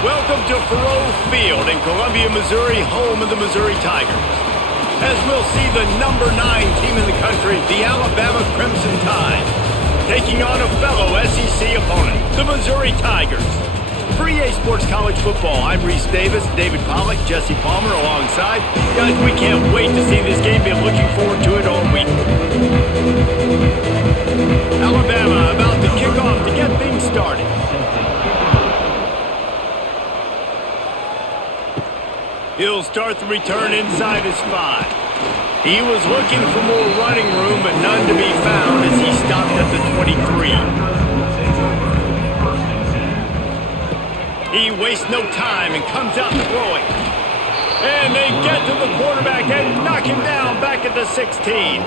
Welcome to Faroe Field in Columbia, Missouri, home of the Missouri Tigers. As we'll see the number 9 team in the country, the Alabama Crimson Tide, taking on a fellow SEC opponent, the Missouri Tigers. For EA Sports College Football, I'm Reese Davis, David Pollack, Jesse Palmer alongside. Guys, we can't wait to see this game. Been looking forward to it all week. Alabama about to kick off to get things started. He'll start the return inside his 5. He was looking for more running room, but none to be found as he stopped at the 23. He wastes no time and comes out throwing. And they get to the quarterback and knock him down back at the 16.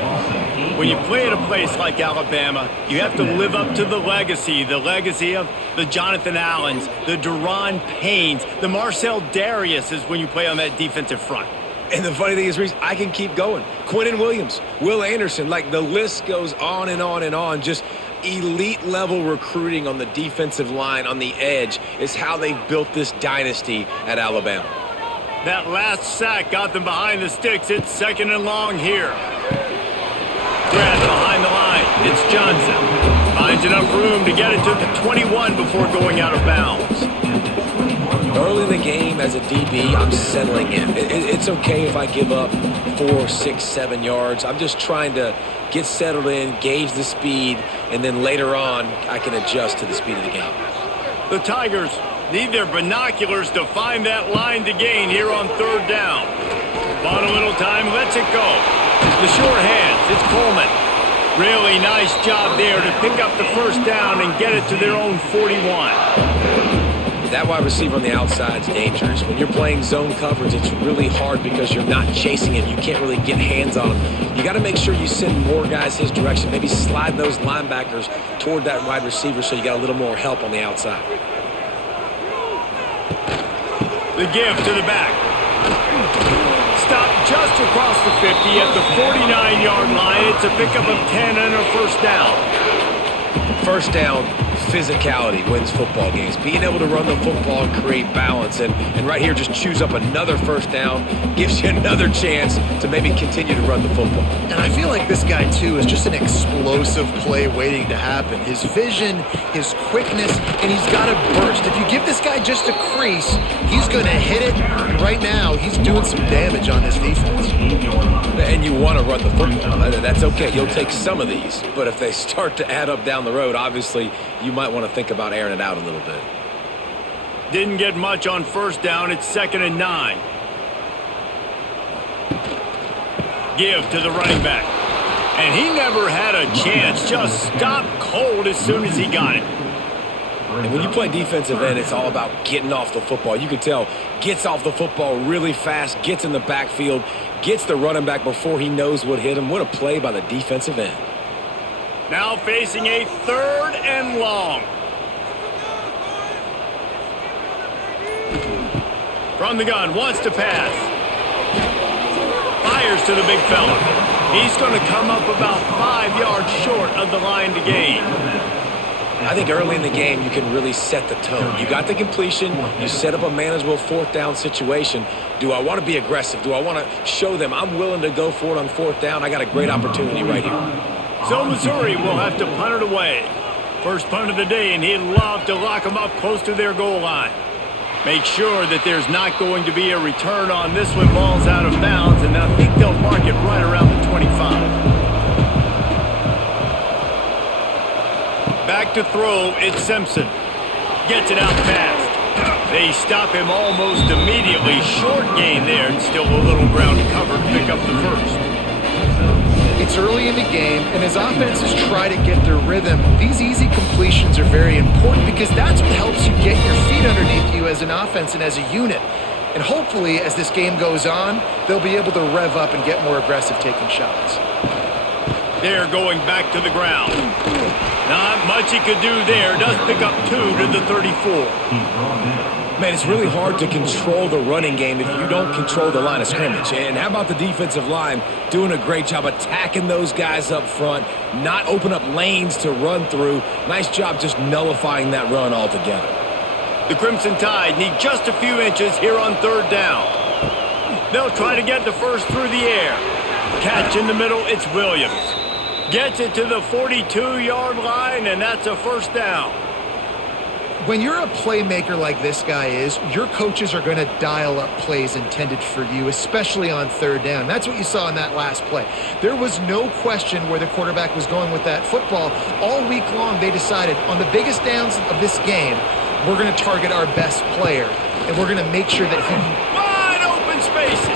When you play at a place like Alabama, you have to live up to the legacy of the Jonathan Allens, the Deron Paynes, the Marcel Dariuses when you play on that defensive front. And the funny thing is, Reese, I can keep going. Quinnen Williams, Will Anderson, like the list goes on and on and on. Just elite level recruiting on the defensive line, on the edge, is how they've built this dynasty at Alabama. That last sack got them behind the sticks. It's 2nd and long here. Grab behind the line. It's Johnson. Finds enough room to get it to the 21 before going out of bounds. Early in the game as a DB, I'm settling in. It's okay if I give up 4, 6, 7 yards. I'm just trying to get settled in, gauge the speed, and then later on, I can adjust to the speed of the game. The Tigers need their binoculars to find that line to gain here on 3rd down. Bought a little time, lets it go. The short hands, it's Coleman. Really nice job there to pick up the 1st down and get it to their own 41. That wide receiver on the outside is dangerous. When you're playing zone coverage, it's really hard because you're not chasing him. You can't really get hands on him. You got to make sure you send more guys his direction. Maybe slide those linebackers toward that wide receiver so you got a little more help on the outside. The give to the back. Stopped just across the 50 at the 49-yard line. It's a pickup of 10 and a 1st down. 1st down, physicality wins football games. Being able to run the football and create balance. And right here, just choose up another 1st down. Gives you another chance to maybe continue to run the football. And I feel like this guy, too, is just an explosive play waiting to happen. His vision, his quickness, and he's got a burst. If you give this guy just a crease, he's going to hit it. And right now, he's doing some damage on this defense. And you want to run the football. That's okay. You'll take some of these. But if they start to add up down the road, obviously, you might want to think about airing it out a little bit. Didn't get much on 1st down. It's 2nd and 9. Give to the running back. And he never had a chance. Just stopped cold as soon as he got it. And when you play defensive end, it's all about getting off the football. You can tell, gets off the football really fast, gets in the backfield, gets the running back before he knows what hit him. What a play by the defensive end. Now facing a 3rd and long. From the gun, wants to pass. Fires to the big fella. He's going to come up about 5 yards short of the line to gain. I think early in the game, you can really set the tone. You got the completion. You set up a manageable 4th down situation. Do I want to be aggressive? Do I want to show them I'm willing to go for it on 4th down? I got a great opportunity right here. So Missouri will have to punt it away. First punt of the day, and he'd love to lock them up close to their goal line. Make sure that there's not going to be a return on this when ball's out of bounds, and I think they'll mark it right around the 25. Back to throw, it's Simpson. Gets it out fast. They stop him almost immediately. Short gain there, and still a little ground to cover to pick up the 1st. It's early in the game, and as offenses try to get their rhythm, these easy completions are very important because that's what helps you get your feet underneath you as an offense and as a unit. And hopefully, as this game goes on, they'll be able to rev up and get more aggressive taking shots. They're going back to the ground. Not much he could do there. Does pick up 2 to the 34. Man, it's really hard to control the running game if you don't control the line of scrimmage. And how about the defensive line doing a great job attacking those guys up front, not open up lanes to run through. Nice job just nullifying that run altogether. The Crimson Tide need just a few inches here on third down. They'll try to get the first through the air. Catch in the middle, it's Williams. Gets it to the 42-yard line, and that's a first down. When you're a playmaker like this guy is, your coaches are going to dial up plays intended for you, especially on third down. That's what you saw in that last play. There was no question where the quarterback was going with that football. All week long, they decided on the biggest downs of this game, we're going to target our best player, and we're going to make sure that he... Wide open spaces.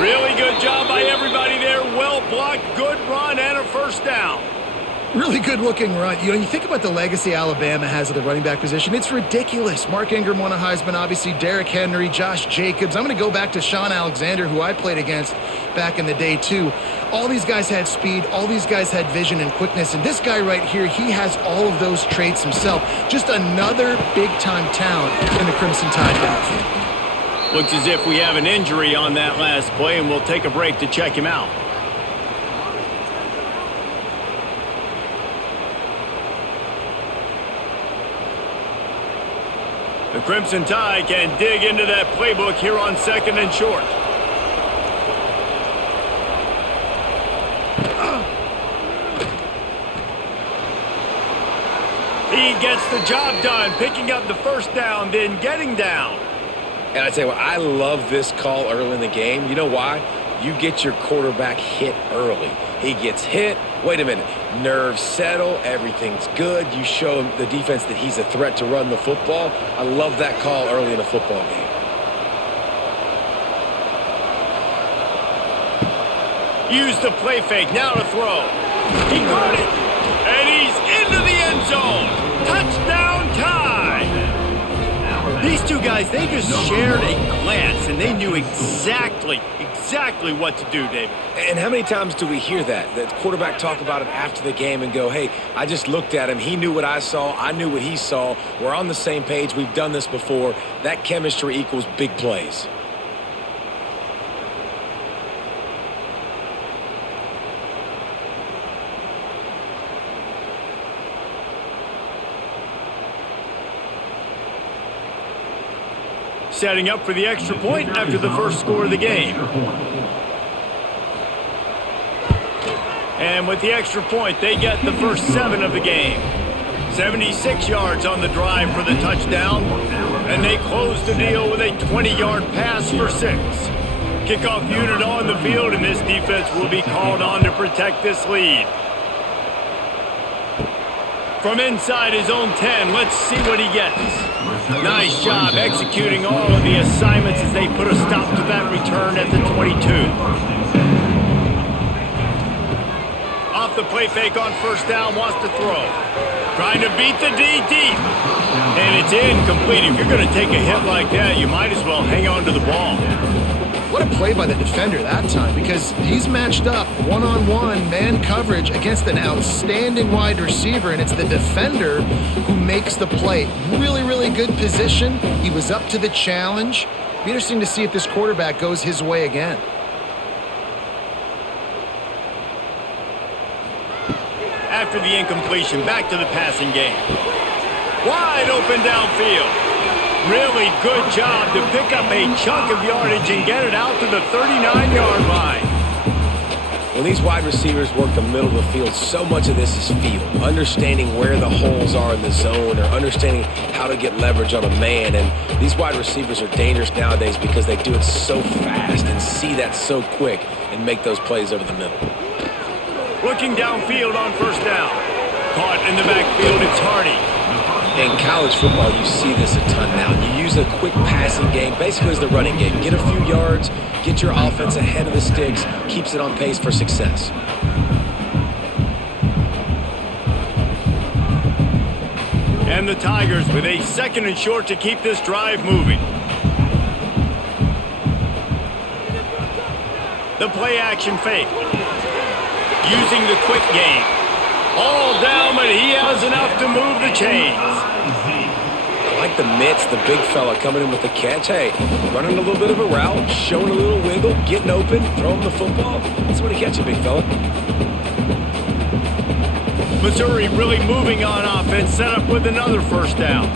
Really good job by everybody there. Well blocked, good run, and a first down. Really good-looking run. You know, you think about the legacy Alabama has at the running back position. It's ridiculous. Mark Ingram won a Heisman, obviously. Derrick Henry, Josh Jacobs. I'm going to go back to Sean Alexander, who I played against back in the day, too. All these guys had speed. All these guys had vision and quickness. And this guy right here, he has all of those traits himself. Just another big-time talent in the Crimson Tide backfield. Looks as if we have an injury on that last play, and we'll take a break to check him out. The Crimson Tide can dig into that playbook here on second and short. He gets the job done, picking up the first down, then getting down. And I tell you what, I love this call early in the game. You know why? You get your quarterback hit early. He gets hit. Wait a minute. Nerves settle. Everything's good. You show him, the defense, that he's a threat to run the football. I love that call early in a football game. Use the play fake. Now to throw. He got it. And he's into the end zone. Touchdown Tide. These two guys, they just shared a glance, and they knew exactly what to do, David. And how many times do we hear that? The quarterback talk about it after the game and go, hey, I just looked at him. He knew what I saw. I knew what he saw. We're on the same page. We've done this before. That chemistry equals big plays. Setting up for the extra point after the first score of the game. And with the extra point, they get the first 7 of the game. 76 yards on the drive for the touchdown. And they close the deal with a 20-yard pass for 6. Kickoff unit on the field, and this defense will be called on to protect this lead. From inside his own 10, let's see what he gets. Nice job executing all of the assignments as they put a stop to that return at the 22. Off the play fake on first down, wants to throw. Trying to beat the D deep. And it's incomplete. If you're going to take a hit like that, you might as well hang on to the ball. What a play by the defender that time, because he's matched up one-on-one man coverage against an outstanding wide receiver, and it's the defender who makes the play. Really, really good position. He was up to the challenge. Be interesting to see if this quarterback goes his way again. After the incompletion, back to the passing game. Wide open downfield. Really good job to pick up a chunk of yardage and get it out to the 39-yard line. When these wide receivers work the middle of the field, so much of this is feel. Understanding where the holes are in the zone, or understanding how to get leverage on a man. And these wide receivers are dangerous nowadays because they do it so fast and see that so quick and make those plays over the middle. Looking downfield on first down. Caught in the backfield, it's Hardy. In college football, you see this a ton now. You use a quick passing game, basically as the running game. Get a few yards, get your offense ahead of the sticks, keeps it on pace for success. And the Tigers with a second and short to keep this drive moving. The play action fake. Using the quick game. All down, but he has enough to move the chains. I like the mitts, the big fella coming in with the catch. Hey, running a little bit of a route, showing a little wiggle, getting open, throwing the football. That's what he catches, big fella. Missouri really moving on offense, set up with another first down.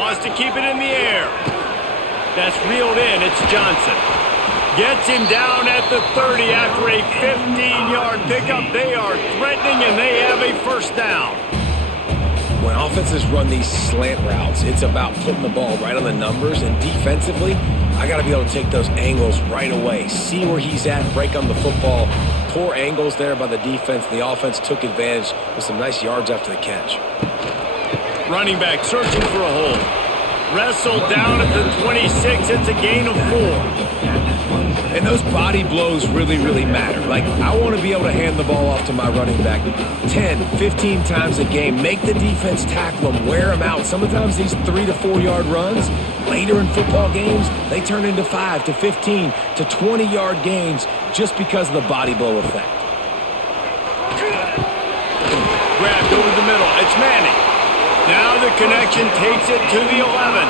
Wants to keep it in the air. That's reeled in. It's Johnson. Gets him down at the 30 after a 15-yard pickup. They are threatening, and they have a first down. When offenses run these slant routes, it's about putting the ball right on the numbers, and defensively, I got to be able to take those angles right away. See where he's at, break on the football. Poor angles there by the defense. The offense took advantage with some nice yards after the catch. Running back searching for a hole. Wrestled down at the 26. It's a gain of 4. And those body blows really, really matter. Like, I want to be able to hand the ball off to my running back 10, 15 times a game. Make the defense tackle them, wear them out. Sometimes these 3 to 4 yard runs, later in football games, they turn into 5 to 15 to 20 yard gains just because of the body blow effect. Grabbed over the middle. It's Manning. Now the connection takes it to the 11.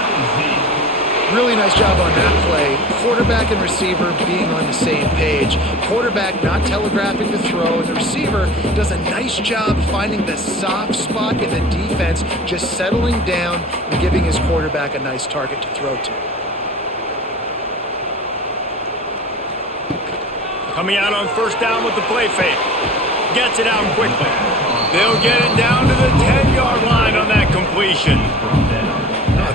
Really nice job on that play. Quarterback and receiver being on the same page. Quarterback not telegraphing the throw, and the receiver does a nice job finding the soft spot in the defense, just settling down and giving his quarterback a nice target to throw to. Coming out on first down with the play fake. Gets it out quickly. They'll get it down to the 10-yard line on that completion.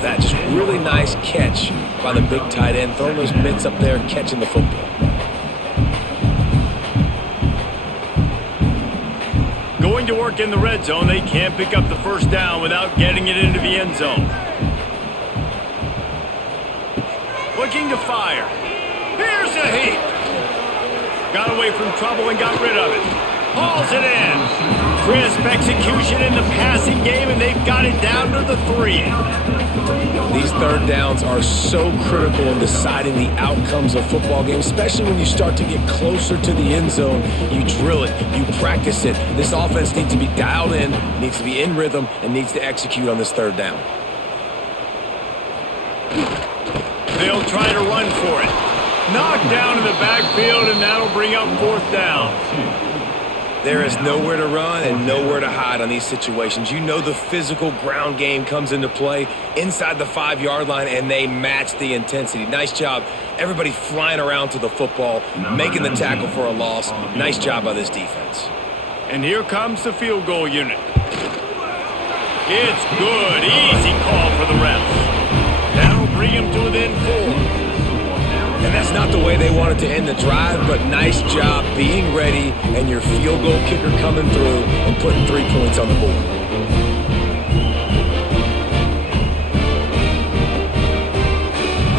That just really nice catch by the big tight end, throwing those mitts up there and catching the football. Going to work in the red zone, they can't pick up the first down without getting it into the end zone. Looking to fire. Here's a heap. Got away from trouble and got rid of it. Hauls it in. Crisp execution in the passing game, and they've got it down to the 3. These third downs are so critical in deciding the outcomes of football games, especially when you start to get closer to the end zone. You drill it, you practice it. This offense needs to be dialed in, needs to be in rhythm, and needs to execute on this third down. They'll try to run for it. Knocked down in the backfield, and that'll bring up fourth down. There is nowhere to run and nowhere to hide on these situations. You know the physical ground game comes into play inside the 5-yard line, and they match the intensity. Nice job. Everybody flying around to the football, making the tackle for a loss. Nice job by this defense. And here comes the field goal unit. It's good. Easy call for the refs. That'll bring him to within 4. And that's not the way they wanted to end the drive, but nice job being ready and your field goal kicker coming through and putting 3 points on the board.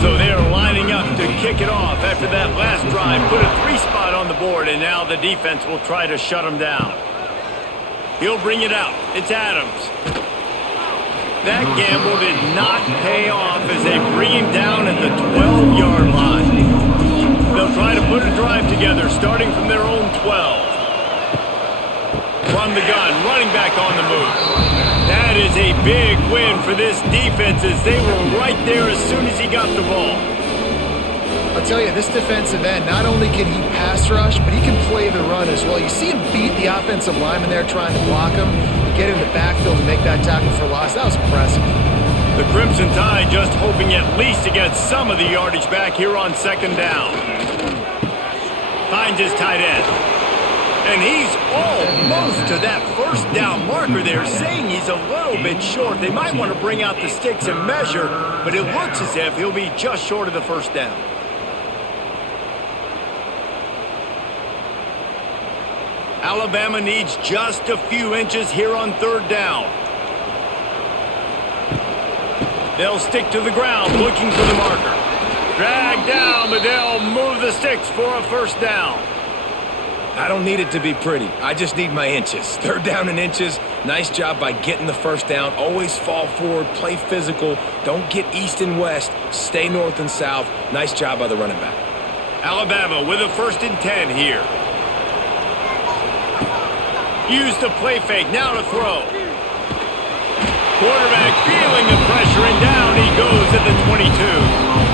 So they're lining up to kick it off after that last drive. Put a 3 spot on the board, and now the defense will try to shut them down. He'll bring it out. It's Adams. That gamble did not pay off as they bring him down at the 12-yard line. They'll try to put a drive together, starting from their own 12. From the gun, running back on the move. That is a big win for this defense as they were right there as soon as he got the ball. I'll tell you, this defensive end, not only can he pass rush, but he can play the run as well. You see him beat the offensive lineman there trying to block him, get in the backfield and make that tackle for loss. That was impressive. The Crimson Tide just hoping at least to get some of the yardage back here on second down. Finds his tight end. And he's almost to that first down marker there, saying he's a little bit short. They might want to bring out the sticks and measure, but it looks as if he'll be just short of the first down. Alabama needs just a few inches here on third down. They'll stick to the ground looking for the marker. Drag down, but they'll move the sticks for a first down. I don't need it to be pretty. I just need my inches. Third down in inches. Nice job by getting the first down. Always fall forward, play physical. Don't get east and west. Stay north and south. Nice job by the running back. Alabama with a 1st and 10 here. Use the play fake, now to throw. Quarterback feeling the pressure, and down he goes at the 22.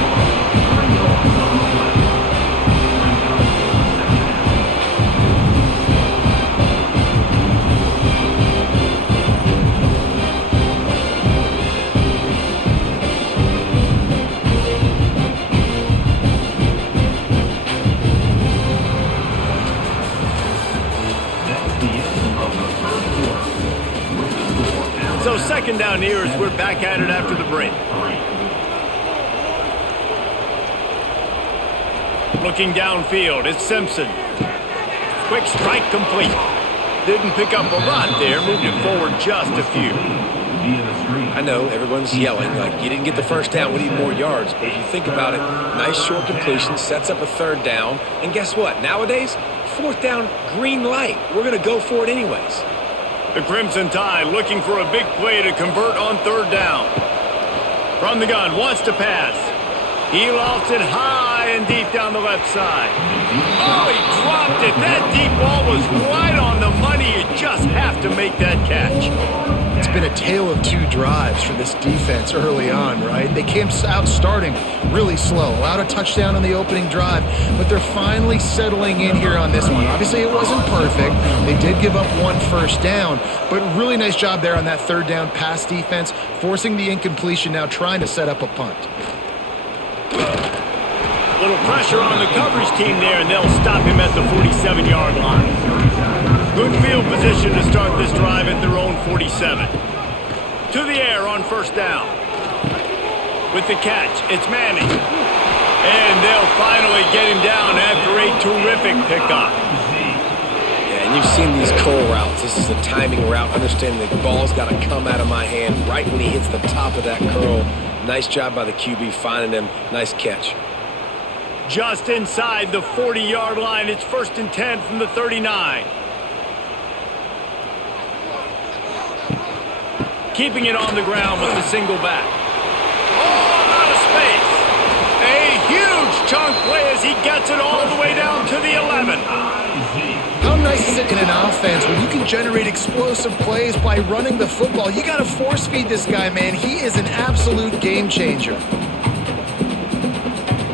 So second down here as we're back at it after the break. Looking downfield, it's Simpson. Quick strike complete. Didn't pick up a lot there, moved it forward just a few. I know everyone's yelling like you didn't get the first down, we need more yards. But if you think about it, nice short completion, sets up a third down. And guess what? Nowadays, fourth down, green light. We're going to go for it anyways. The Crimson Tide looking for a big play to convert on third down. From the gun, wants to pass. He lofts it high and deep down the left side. Oh, he dropped it. That deep ball was right on the money. You just have to make that catch. It's been a tale of two drives for this defense early on, right? They came out starting really slow, allowed a touchdown on the opening drive, but they're finally settling in here on this one. Obviously, it wasn't perfect. They did give up one first down, but really nice job there on that third down pass defense, forcing the incompletion, now trying to set up a punt. Little pressure on the coverage team there, and they'll stop him at the 47-yard line. Good field position to start this drive at their own 47. To the air on first down. With the catch, it's Manning. And they'll finally get him down after a terrific pickup. Yeah, and you've seen these curl routes. This is a timing route, understanding the ball's got to come out of my hand right when he hits the top of that curl. Nice job by the QB finding him. Nice catch. Just inside the 40-yard line, it's 1st and 10 from the 39. Keeping it on the ground with the single back. Oh, out of space. A huge chunk play as he gets it all the way down to the 11. How nice is it in an offense when you can generate explosive plays by running the football? You got to force feed this guy, man. He is an absolute game changer.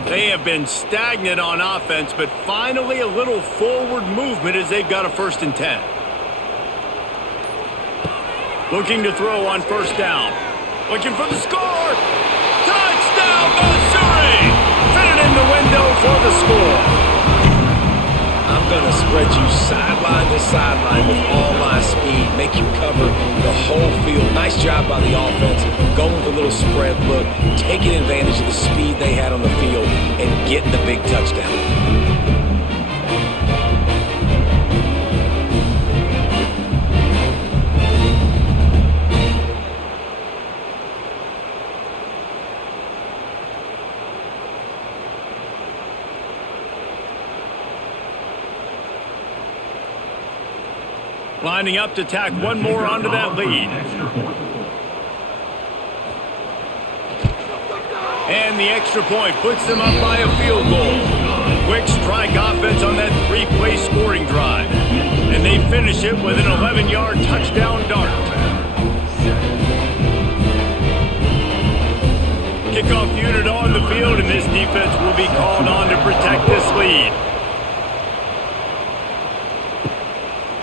They have been stagnant on offense, but finally a little forward movement as they've got a 1st and 10. Looking to throw on first down. Looking for the score. Touchdown, Missouri! Fit it in the window for the score. I'm going to spread you sideline to sideline with all my speed, make you cover the whole field. Nice job by the offense, going with a little spread look, taking advantage of the speed they had on the field, and getting the big touchdown. Lining up to tack one more onto that lead. And the extra point puts them up by a field goal. Quick strike offense on that 3-play scoring drive. And they finish it with an 11-yard touchdown dart. Kickoff unit on the field, and this defense will be called on to protect this lead.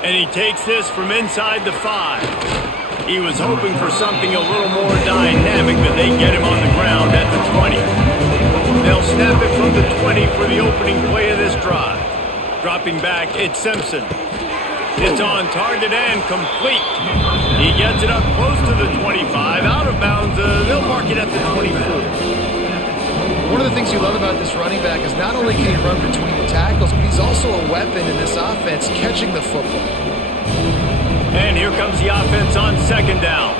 And he takes this from inside the 5. He was hoping for something a little more dynamic, but they get him on the ground at the 20. They'll snap it from the 20 for the opening play of this drive. Dropping back, it's Simpson. It's on target and complete. He gets it up close to the 25, out of bounds. They'll mark it at the 24. One of the things you love about this running back is not only can he run between the tackles, but he's also a weapon in this offense, catching the football. And here comes the offense on second down.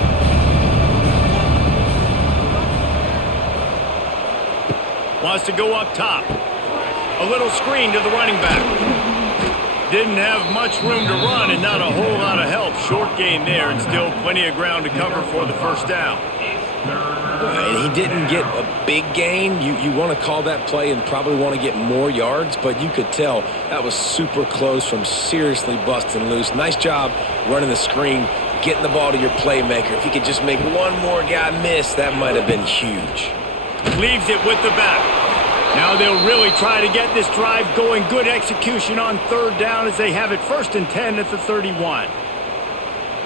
Wants to go up top. A little screen to the running back. Didn't have much room to run and not a whole lot of help. Short gain there and still plenty of ground to cover for the first down. And he didn't get a big gain. You want to call that play and probably want to get more yards, but you could tell that was super close from seriously busting loose. Nice job running the screen, getting the ball to your playmaker. If he could just make one more guy miss, that might have been huge. Leaves it with the back. Now they'll really try to get this drive going. Good execution on third down as they have it 1st and 10 at the 31.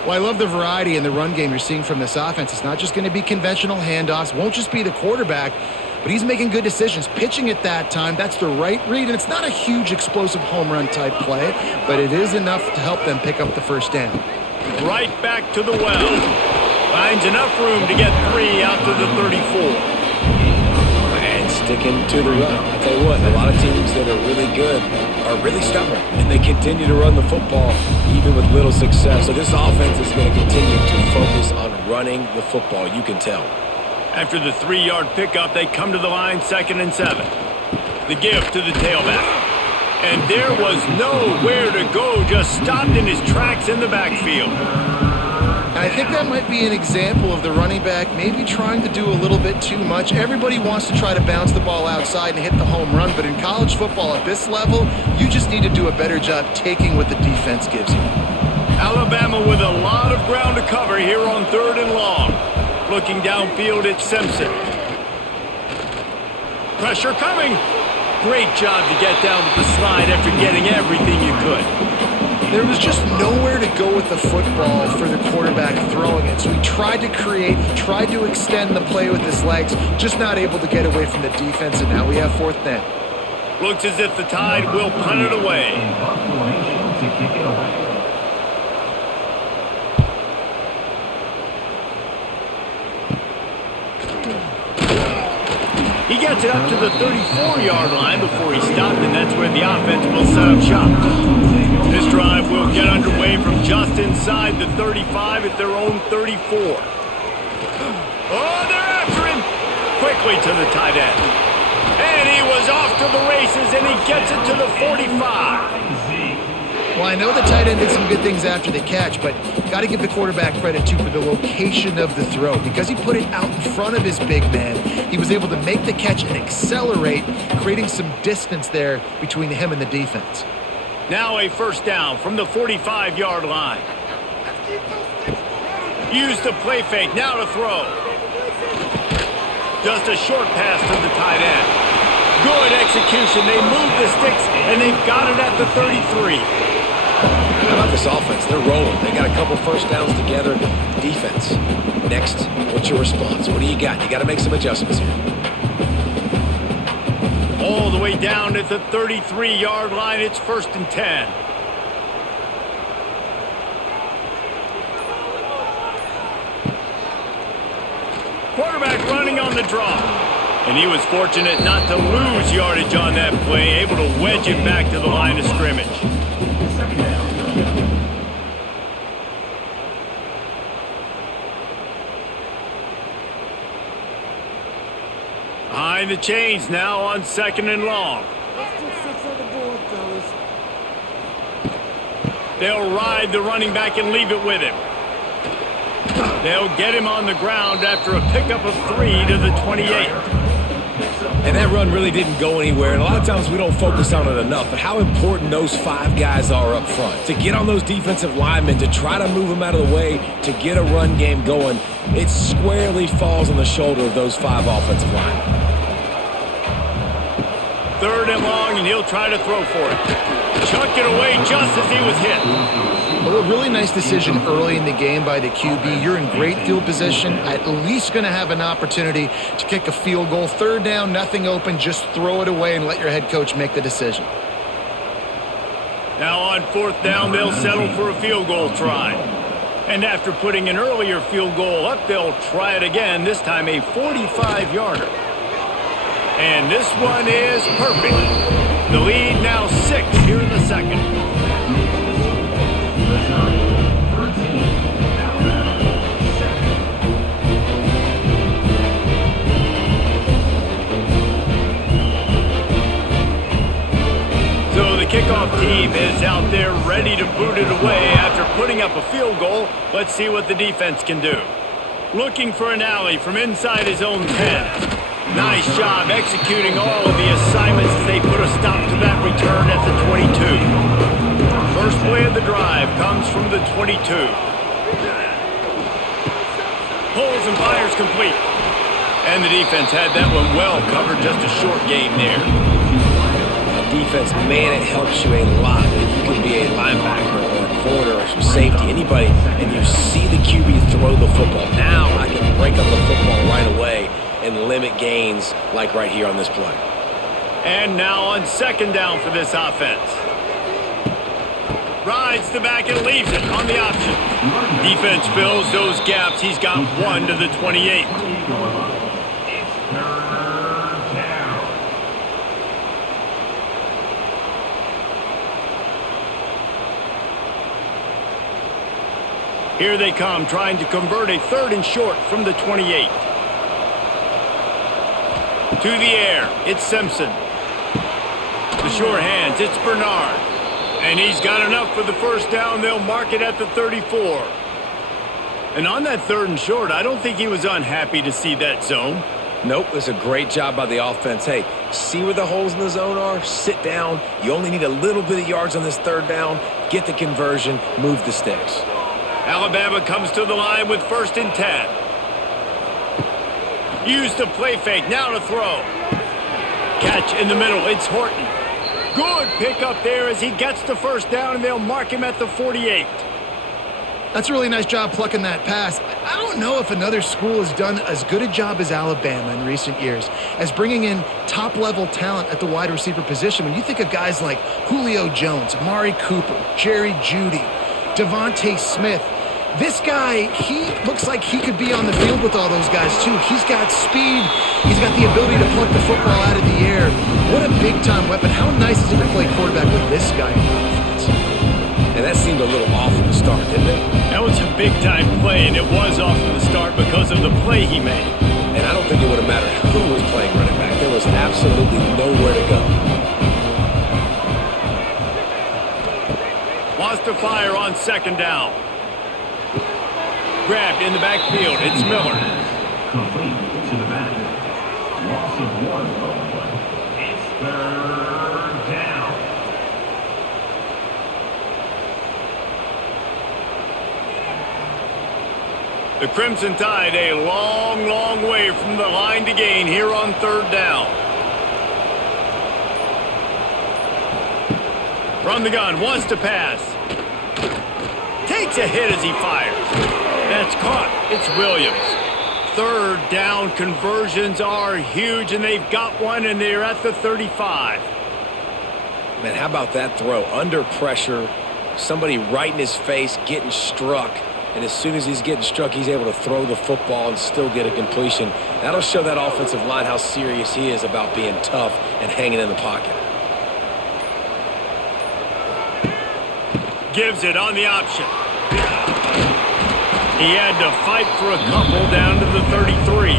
Well, I love the variety in the run game you're seeing from this offense. It's not just going to be conventional handoffs. Won't just be the quarterback, but he's making good decisions. Pitching at that time, that's the right read, and it's not a huge explosive home run type play, but it is enough to help them pick up the first down. Right back to the well. Finds enough room to get 3 out to the 34. And sticking to the run. I'll tell you what, a lot of teams that are really good are really stubborn, and they continue to run the football even with little success. So this offense is going to continue to focus on running the football. You can tell. After the 3-yard pickup, they come to the line 2nd and 7. The give to the tailback. And there was nowhere to go, just stopped in his tracks in the backfield. I think that might be an example of the running back maybe trying to do a little bit too much. Everybody wants to try to bounce the ball outside and hit the home run, but in college football at this level, you just need to do a better job taking what the defense gives you. Alabama with a lot of ground to cover here on 3rd and long. Looking downfield, it's Simpson. Pressure coming. Great job to get down with the slide after getting everything you could. There was just nowhere to go with the football for the quarterback throwing it. So he tried to create, he tried to extend the play with his legs, just not able to get away from the defense, and now we have 4th down. Looks as if the Tide will punt it away. He gets it up to the 34-yard line before he stopped, and that's where the offense will set up shop. This drive will get underway from just inside the 35 at their own 34. Oh, they're after him! Quickly to the tight end. And he was off to the races, and he gets it to the 45. Well, I know the tight end did some good things after the catch, but got to give the quarterback credit, too, for the location of the throw. Because he put it out in front of his big man, he was able to make the catch and accelerate, creating some distance there between him and the defense. Now a 1st down from the 45-yard line. Use the play fake, now to throw. Just a short pass to the tight end. Good execution. They move the sticks, and they've got it at the 33. How about this offense? They're rolling. They got a couple 1st downs together. Defense. Next, what's your response? What do you got? You got to make some adjustments here. All the way down at the 33-yard line. It's 1st and 10. Quarterback running on the draw. And he was fortunate not to lose yardage on that play, able to wedge it back to the line of scrimmage. Behind the chains now on 2nd and long. They'll ride the running back and leave it with him. They'll get him on the ground after a pickup of 3 to the 28. And that run really didn't go anywhere. And a lot of times we don't focus on it enough. But how important those 5 guys are up front. To get on those defensive linemen, to try to move them out of the way, to get a run game going, it squarely falls on the shoulder of those 5 offensive linemen. 3rd and long, and he'll try to throw for it. Chuck it away just as he was hit. Well, a really nice decision early in the game by the QB. You're in great field position, at least going to have an opportunity to kick a field goal. 3rd down, nothing open, just throw it away and let your head coach make the decision. Now on 4th down, they'll settle for a field goal try. And after putting an earlier field goal up, they'll try it again, this time a 45-yarder. And this one is perfect. The lead now 6 here in the 2nd. So the kickoff team is out there ready to boot it away after putting up a field goal. Let's see what the defense can do. Looking for an alley from inside his own 10. Nice job executing all of the assignments as they put a stop to that return at the 22. First play of the drive comes from the 22. Pulls and fires complete. And the defense had that one well covered, just a short game there. Defense, man, it helps you a lot. You can be a linebacker or a corner or some safety, anybody, and you see the QB throw the football. Now I can break up the football right away and limit gains like right here on this play. And now on 2nd down for this offense. Rides the back and leaves it on the option. Defense fills those gaps. He's got 1 to the 28. Here they come, trying to convert a 3rd and short from the 28. To the air, it's Simpson. The sure hands, it's Bernard. And he's got enough for the first down. They'll mark it at the 34. And on that 3rd and short, I don't think he was unhappy to see that zone. Nope, it's a great job by the offense. Hey, see where the holes in the zone are? Sit down. You only need a little bit of yards on this 3rd down. Get the conversion, move the sticks. Alabama comes to the line with 1st and 10. Use the play fake, now to throw. Catch in the middle, it's Horton. Good pickup there as he gets the first down, and they'll mark him at the 48. That's a really nice job plucking that pass. I don't know if another school has done as good a job as Alabama in recent years as bringing in top-level talent at the wide receiver position. When you think of guys like Julio Jones, Amari Cooper, Jerry Jeudy, Devontae Smith, this guy, he looks like he could be on the field with all those guys, too. He's got speed. He's got the ability to pluck the football out of the air. What a big-time weapon. How nice is it to play quarterback with this guy in the offense? And that seemed a little off from the start, didn't it? That was a big-time play, and it was off from the start because of the play he made. And I don't think it would have mattered who was playing running back. There was absolutely nowhere to go. Wants to fire on 2nd down. Grabbed in the backfield. It's Miller. Complete to the back. Loss of 1. It's 3rd down. The Crimson Tide a long, long way from the line to gain here on 3rd down. From the gun, wants to pass. Takes a hit as he fires. That's caught. It's Williams. 3rd down conversions are huge, and they've got one, and they're at the 35. Man, how about that throw? Under pressure, somebody right in his face, getting struck. And as soon as he's getting struck, he's able to throw the football and still get a completion. That'll show that offensive line how serious he is about being tough and hanging in the pocket. Gives it on the option. He had to fight for a couple down to the 33.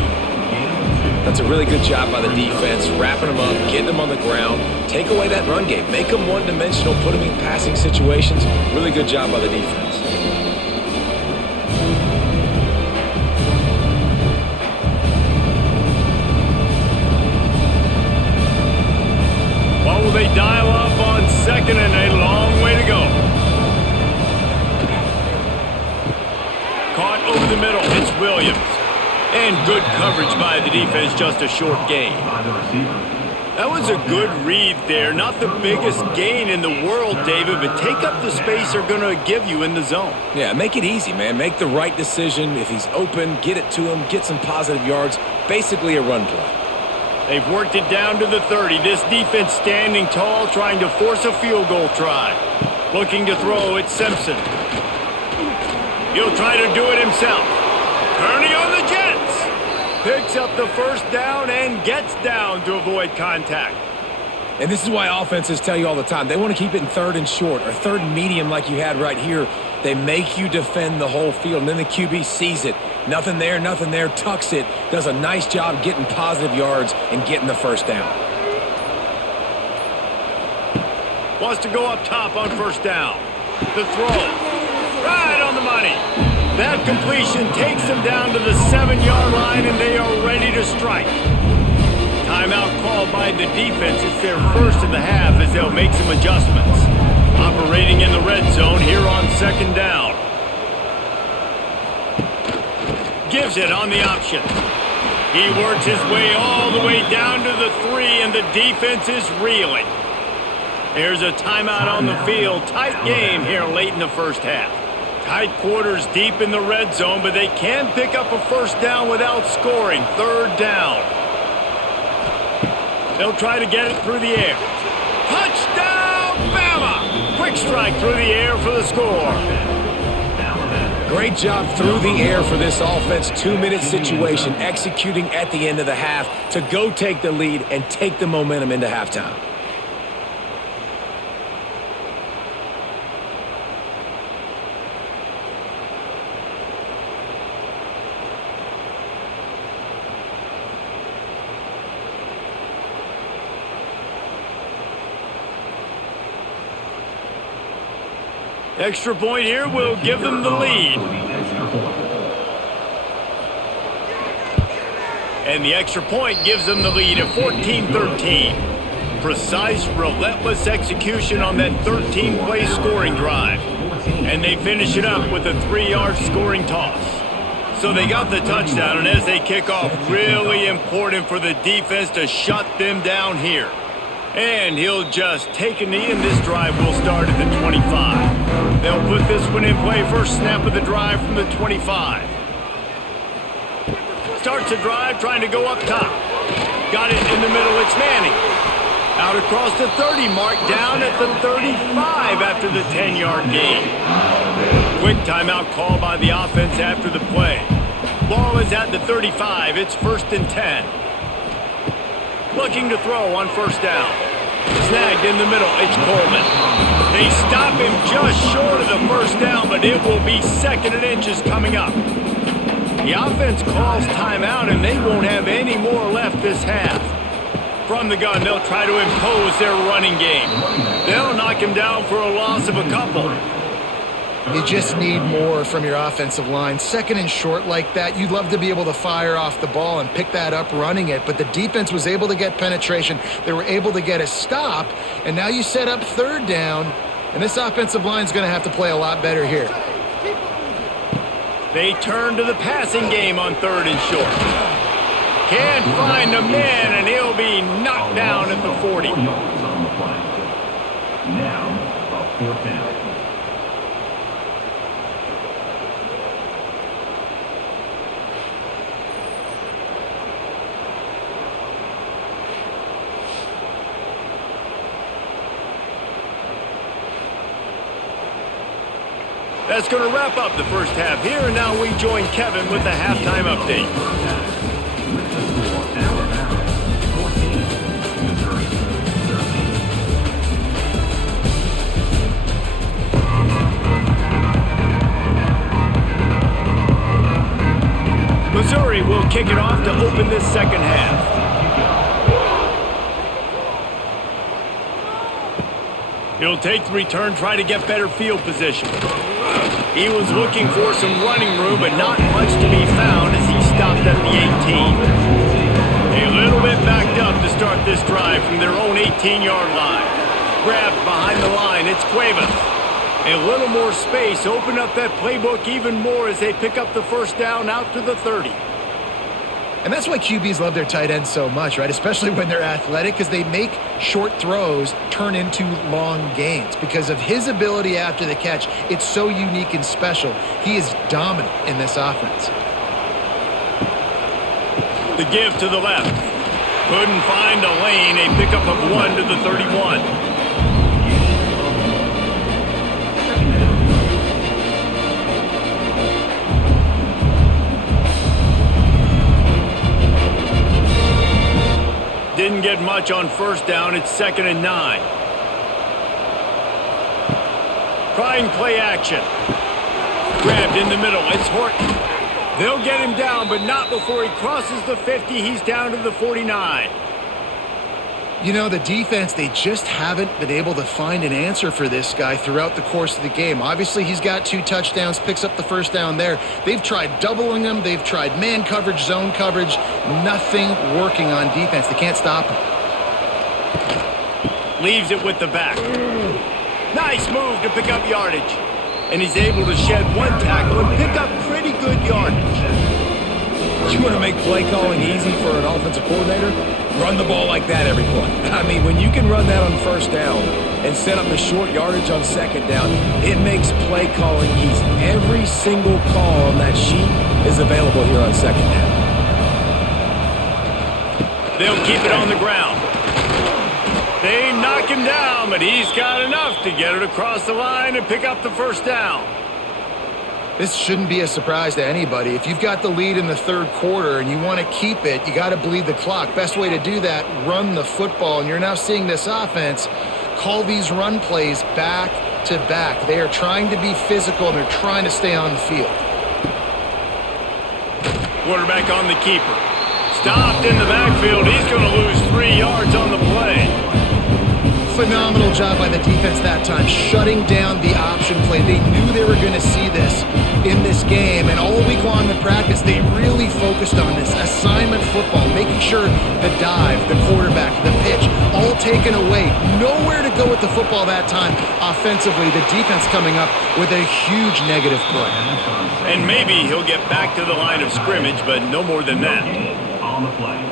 That's a really good job by the defense, wrapping them up, getting them on the ground. Take away that run game. Make them one-dimensional, put them in passing situations. Really good job by the defense. What will they dial up on 2nd and a long way to go? Caught over the middle, it's Williams. And good coverage by the defense, just a short gain. That was a good read there. Not the biggest gain in the world, David, but take up the space they're going to give you in the zone. Yeah, make it easy, man. Make the right decision. If he's open, get it to him, get some positive yards. Basically a run play. They've worked it down to the 30. This defense standing tall, trying to force a field goal try. Looking to throw, it's Simpson. He'll try to do it himself. Turning on the Jets. Picks up the first down and gets down to avoid contact. And this is why offenses tell you all the time, they want to keep it in 3rd and short or 3rd and medium like you had right here. They make you defend the whole field, and then the QB sees it. Nothing there, tucks it, does a nice job getting positive yards and getting the first down. Wants to go up top on 1st down. The throw. Right on the money. That completion takes them down to the 7-yard line, and they are ready to strike. Timeout called by the defense. It's their first of the half as they'll make some adjustments. Operating in the red zone here on 2nd down. Gives it on the option. He works his way all the way down to the 3, and the defense is reeling. There's a timeout on the field. Tight game here late in the first half. Tight quarters deep in the red zone, but they can pick up a first down without scoring. 3rd down. They'll try to get it through the air. Touchdown, Bama! Quick strike through the air for the score. Great job through the air for this offense. 2-minute situation, executing at the end of the half to go take the lead and take the momentum into halftime. Extra point here will give them the lead. And the extra point gives them the lead at 14-13. Precise, relentless execution on that 13-play scoring drive. And they finish it up with a 3-yard scoring toss. So they got the touchdown, and as they kick off, really important for the defense to shut them down here. And he'll just take a knee, and this drive will start at the 25. They'll put this one in play. First snap of the drive from the 25. Starts a drive trying to go up top. Got it in the middle. It's Manning. Out across the 30 mark, down at the 35 after the 10-yard gain. Quick timeout call by the offense after the play. Ball is at the 35. It's 1st and 10. Looking to throw on first down. Snagged in the middle. It's Coleman. They stop him just short of the first down, but it will be 2nd and inches coming up. The offense calls timeout, and they won't have any more left this half. From the gun, they'll try to impose their running game. They'll knock him down for a loss of a couple. You just need more from your offensive line. 2nd and short like that, you'd love to be able to fire off the ball and pick that up running it, but the defense was able to get penetration. They were able to get a stop, and now you set up 3rd down, and this offensive line is going to have to play a lot better here. They turn to the passing game on 3rd and short. Can't find a man, and he'll be knocked down at the 40. Now, a 4th down. That's going to wrap up the first half here, and now we join Kevin with the halftime update. Missouri will kick it off to open this second half. He'll take the return, try to get better field position. He was looking for some running room, but not much to be found as he stopped at the 18. A little bit backed up to start this drive from their own 18-yard line. Grabbed behind the line, it's Cuevas. A little more space, open up that playbook even more as they pick up the first down out to the 30. And that's why QBs love their tight ends so much, right? Especially when they're athletic, because they make short throws turn into long gains. Because of his ability after the catch, it's so unique and special. He is dominant in this offense. The give to the left. Couldn't find a lane, a pickup of 1 to the 31. Didn't get much on first down. It's 2nd and 9. Trying play action. Grabbed in the middle. It's Horton. They'll get him down, but not before he crosses the 50. He's down to the 49. You know, the defense, they just haven't been able to find an answer for this guy throughout the course of the game. Obviously, he's got 2 touchdowns, picks up the first down there. They've tried doubling him. They've tried man coverage, zone coverage. Nothing working on defense. They can't stop him. Leaves it with the back. Nice move to pick up yardage. And he's able to shed 1 tackle and pick up pretty good yardage. You want to make play calling easy for an offensive coordinator? Run the ball like that every play. I mean, when you can run that on first down and set up the short yardage on second down, it makes play calling easy. Every single call on that sheet is available here on second down. They'll keep it on the ground. They knock him down, but he's got enough to get it across the line and pick up the first down. This shouldn't be a surprise to anybody. If you've got the lead in the third quarter and you want to keep it, you got to bleed the clock. Best way to do that, run the football. And you're now seeing this offense call these run plays back to back. They are trying to be physical, and they're trying to stay on the field. Quarterback on the keeper. Stopped in the backfield. He's going to lose 3 yards on the play. Phenomenal job by the defense that time, shutting down the option play. They knew they were going to see this in this game, and all week long in practice, they really focused on this assignment football, making sure the dive, the quarterback, the pitch, all taken away. Nowhere to go with the football that time offensively. The defense coming up with a huge negative play. And maybe he'll get back to the line of scrimmage, but no more than that.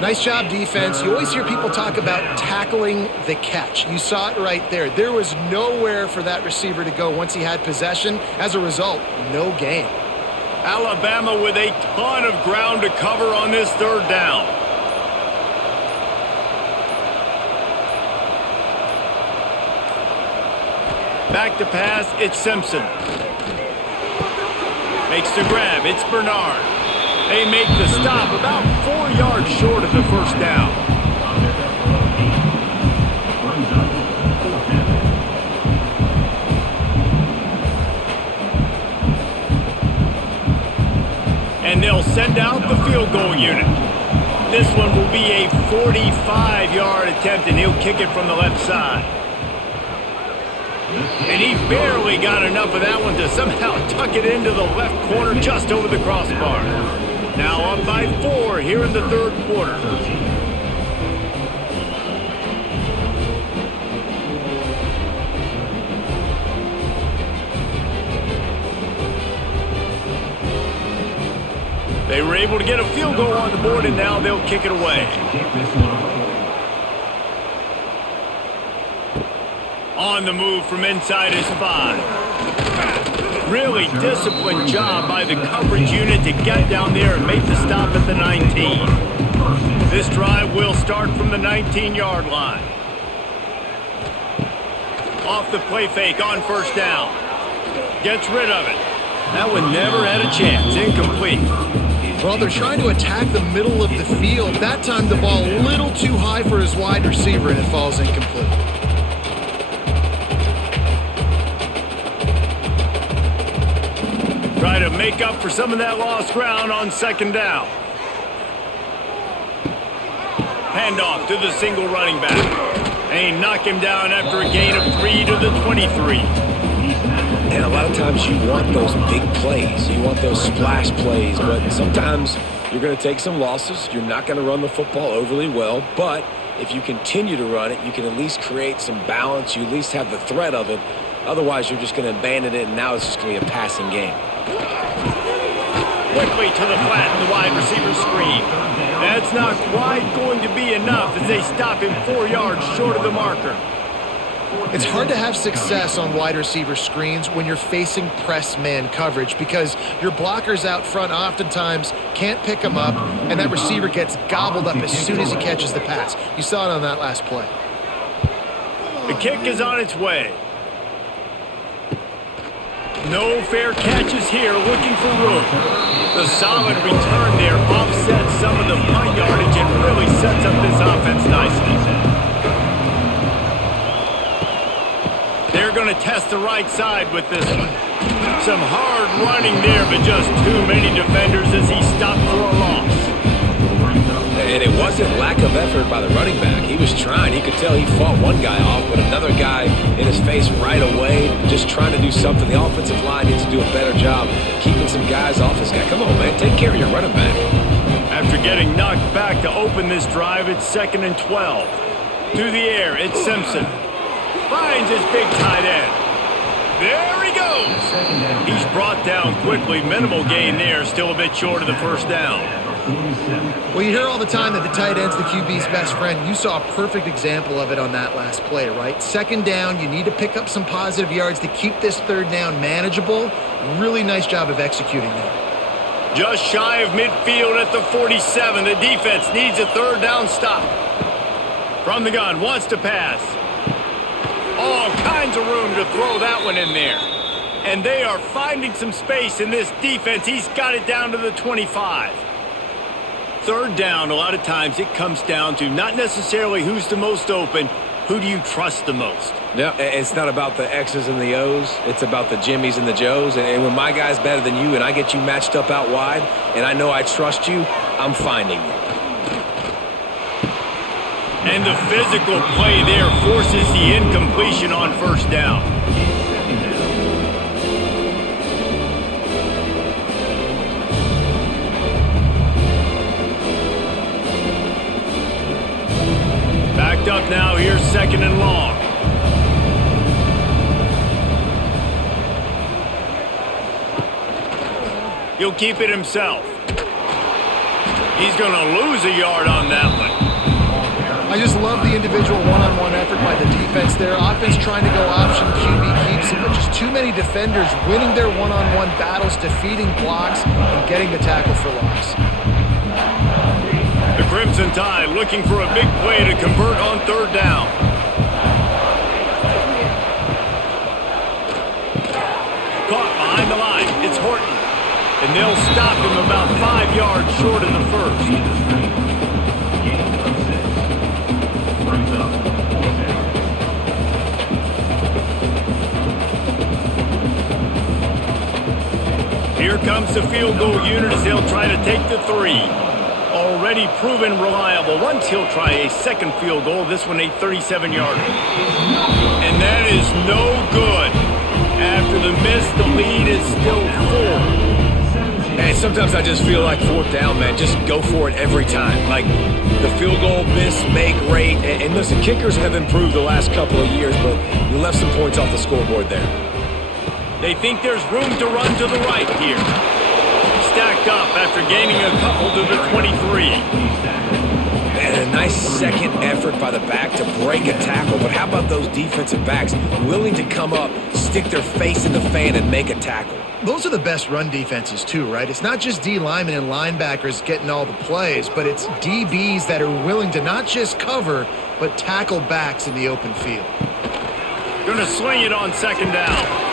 Nice job, defense. You always hear people talk about tackling the catch. You saw it right there. There was nowhere for that receiver to go once he had possession. As a result, no gain. Alabama with a ton of ground to cover on this third down. Back to pass, it's Simpson. Makes the grab, it's Bernard. They make the stop about 4 yards short of the first down. And they'll send out the field goal unit. This one will be a 45-yard attempt, and he'll kick it from the left side. And he barely got enough of that one to somehow tuck it into the left corner just over the crossbar. Now up by 4 here in the third quarter. They were able to get a field goal on the board, and now they'll kick it away. On the move from inside his 5. Really disciplined job by the coverage unit to get down there and make the stop at the 19. This drive will start from the 19-yard line. Off the play fake on first down. Gets rid of it. That one never had a chance. Incomplete. Well, they're trying to attack the middle of the field. That time the ball a little too high for his wide receiver, and it falls incomplete. Try to make up for some of that lost ground on second down. Handoff to the single running back. They knock him down after a gain of 3 to the 23. And a lot of times you want those big plays. You want those splash plays. But sometimes you're going to take some losses. You're not going to run the football overly well. But if you continue to run it, you can at least create some balance. You at least have the threat of it. Otherwise, you're just going to abandon it, and now it's just going to be a passing game. Quickly to the flat and the wide receiver screen. That's not quite going to be enough as they stop him 4 yards short of the marker. It's hard to have success on wide receiver screens when you're facing press man coverage because your blockers out front oftentimes can't pick them up, and that receiver gets gobbled up as soon as he catches the pass. You saw it on that last play. The kick is on its way. No fair catches here, looking for room. The solid return there offsets some of the punt yardage and really sets up this offense nicely. They're going to test the right side with this one. Some hard running there, but just too many defenders as he stopped for a loss. And it wasn't lack of effort by the running back. He was trying. He could tell he fought one guy off, but another guy in his face right away, just trying to do something. The offensive line needs to do a better job keeping some guys off this guy. Come on, man. Take care of your running back. After getting knocked back to open this drive, it's 2nd and 12. Through the air, it's Simpson. Finds his big tight end. There he goes. He's brought down quickly. Minimal gain there. Still a bit short of the first down. Well, you hear all the time that the tight end's the QB's best friend. You saw a perfect example of it on that last play, right? Second down, you need to pick up some positive yards to keep this third down manageable. Really nice job of executing that. Just shy of midfield at the 47. The defense needs a third down stop. From the gun, wants to pass. All kinds of room to throw that one in there. And they are finding some space in this defense. He's got it down to the 25. Third down, a lot of times it comes down to not necessarily who's the most open, who do you trust the most? Yeah, it's not about the X's and the O's. It's about the Jimmys and the Joes. And when my guy's better than you and I get you matched up out wide and I know I trust you, I'm finding you. And the physical play there forces the incompletion on first down. Backed up now, here's 2nd and long. He'll keep it himself. He's going to lose a yard on that one. I just love the individual one-on-one effort by the defense there. Offense trying to go option, QB keeps it, but just too many defenders winning their one-on-one battles, defeating blocks, and getting the tackle for loss. The Crimson Tide looking for a big play to convert on 3rd down. Caught behind the line. It's Horton. And they'll stop him about 5 yards short of the first. Here comes the field goal unit as they'll try to take the 3. Already proven reliable. Once he'll try a 2nd field goal, this one a 37-yarder. And that is no good. After the miss, the lead is still 4. And sometimes I just feel like 4th down, man. Just go for it every time. Like the field goal miss, make rate. And listen, kickers have improved the last couple of years, but you left some points off the scoreboard there. They think there's room to run to the right here. Stacked up after gaining a couple to the 23. And a nice second effort by the back to break a tackle. But how about those defensive backs willing to come up, stick their face in the fan, and make a tackle? Those are the best run defenses too, right? It's not just D linemen and linebackers getting all the plays, but it's DBs that are willing to not just cover, but tackle backs in the open field. Going to swing it on 2nd down.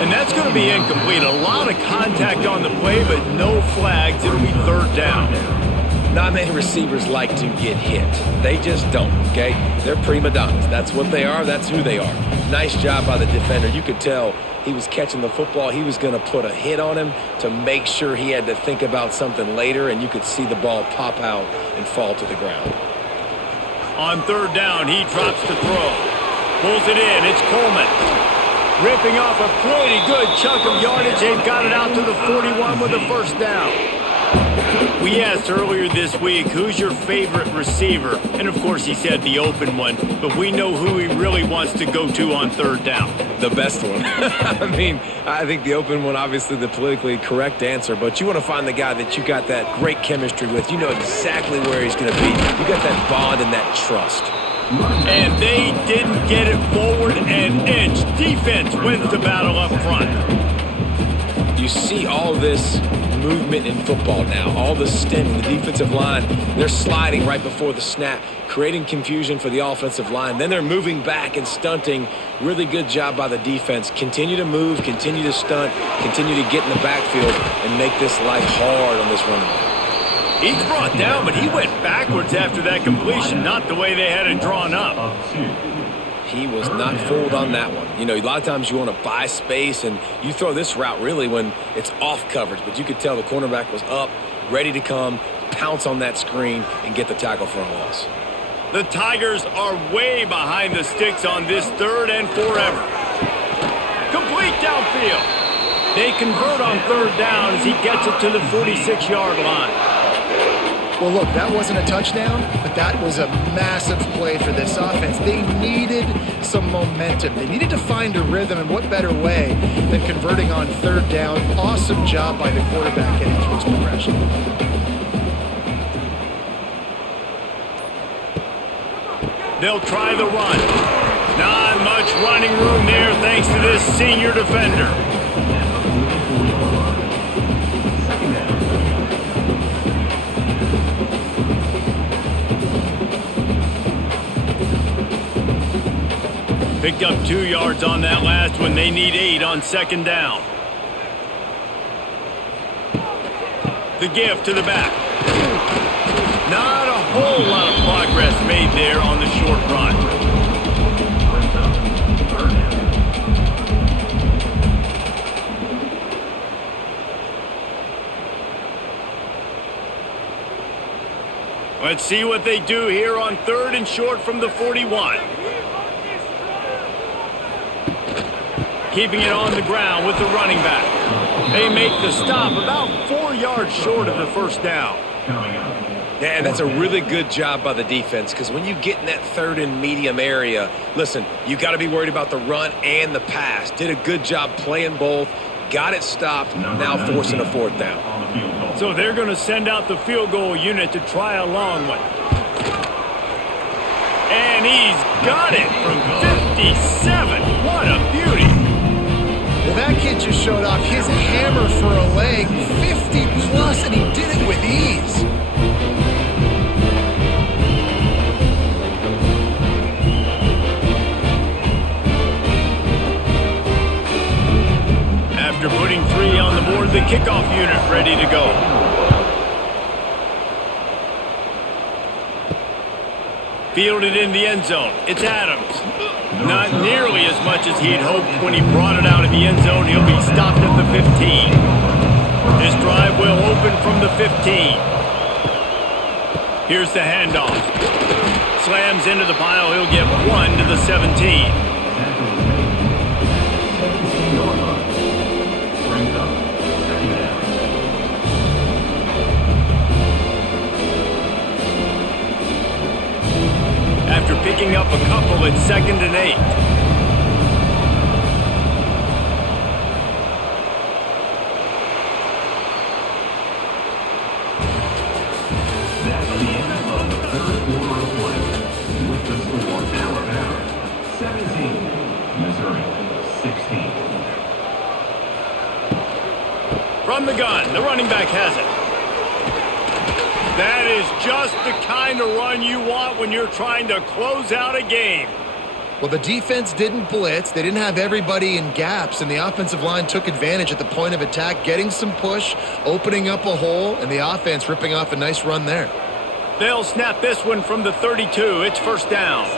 And that's going to be incomplete. A lot of contact on the play, but no flags. It'll be 3rd down. Not many receivers like to get hit. They just don't, okay? They're prima donnas. That's what they are. That's who they are. Nice job by the defender. You could tell he was catching the football. He was going to put a hit on him to make sure he had to think about something later, and you could see the ball pop out and fall to the ground. On 3rd down, he drops to throw. Pulls it in. It's Coleman. Ripping off a pretty good chunk of yardage. They've got it out to the 41 with a 1st down. We asked earlier this week, who's your favorite receiver? And of course he said the open one, but we know who he really wants to go to on 3rd down. The best one. I mean, I think the open one, obviously the politically correct answer, but you want to find the guy that you got that great chemistry with. You know exactly where he's going to be. You got that bond and that trust. And they didn't get it forward an inch. Defense wins the battle up front. You see all this movement in football now, all the stemming, the defensive line, they're sliding right before the snap, creating confusion for the offensive line. Then they're moving back and stunting. Really good job by the defense. Continue to move, continue to stunt, continue to get in the backfield and make this life hard on this running back. He's brought down, but he went backwards after that completion, not the way they had it drawn up. He was not fooled on that one. You know, a lot of times you want to buy space, and you throw this route really when it's off coverage, but you could tell the cornerback was up, ready to come, pounce on that screen, and get the tackle for a loss. The Tigers are way behind the sticks on this 3rd and forever. Complete downfield. They convert on 3rd down as he gets it to the 46-yard line. Well, look, that wasn't a touchdown, but that was a massive play for this offense. They needed some momentum. They needed to find a rhythm, and what better way than converting on 3rd down. Awesome job by the quarterback getting through his progression. They'll try the run. Not much running room there thanks to this senior defender. Picked up 2 yards on that last one. They need 8 on second down. The give to the back. Not a whole lot of progress made there on the short run. Let's see what they do here on 3rd and short from the 41. Keeping it on the ground with the running back. They make the stop about 4 yards short of the first down. Yeah, and that's a really good job by the defense, because when you get in that 3rd and medium area, listen, you got to be worried about the run and the pass. Did a good job playing both, got it stopped, now forcing a 4th down. So they're going to send out the field goal unit to try a long one. And he's got it from 57. What a beauty. Well, that kid just showed off his hammer for a leg, 50 plus, and he did it with ease. After putting 3 on the board, the kickoff unit ready to go. Fielded in the end zone. It's Adams. Not nearly as much as he'd hoped when he brought it out of the end zone. He'll be stopped at the 15. This drive will open from the 15. Here's the handoff. Slams into the pile. He'll get 1 to the 17. After picking up a couple at 2nd and 8. That's the end of the 3rd quarter of play. With the score, Alabama 17, Missouri 16. From the gun, the running back has it. That is just the kind of run you want when you're trying to close out a game. Well, the defense didn't blitz. They didn't have everybody in gaps, and the offensive line took advantage at the point of attack, getting some push, opening up a hole, and the offense ripping off a nice run there. They'll snap this one from the 32. It's first down.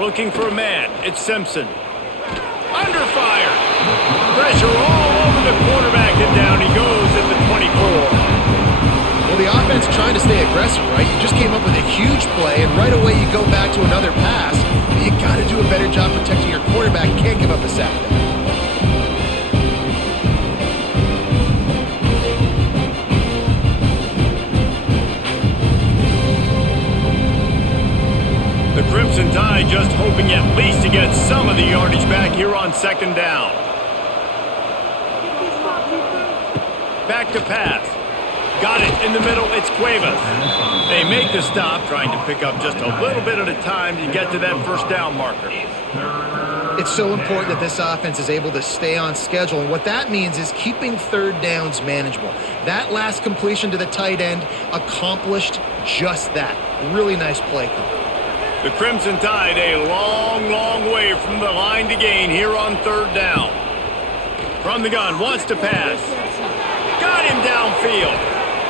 Looking for a man. It's Simpson. Under fire. Pressure all over the quarterback, and down he goes at the 24. Well, the offense trying to stay aggressive, right? You just came up with a huge play, and right away you go back to another pass. But you got to do a better job protecting your quarterback. Can't give up a sack there. The Crimson Tide just hoping at least to get some of the yardage back here on second down. Back to pass. Got it in the middle. It's Cuevas. They make the stop, trying to pick up just a little bit at a time to get to that first down marker. It's so important that this offense is able to stay on schedule, and what that means is keeping third downs manageable. That last completion to the tight end accomplished just that. Really nice play call. The Crimson Tide a long, long way from the line to gain here on third down. From the gun, wants to pass. Got him downfield.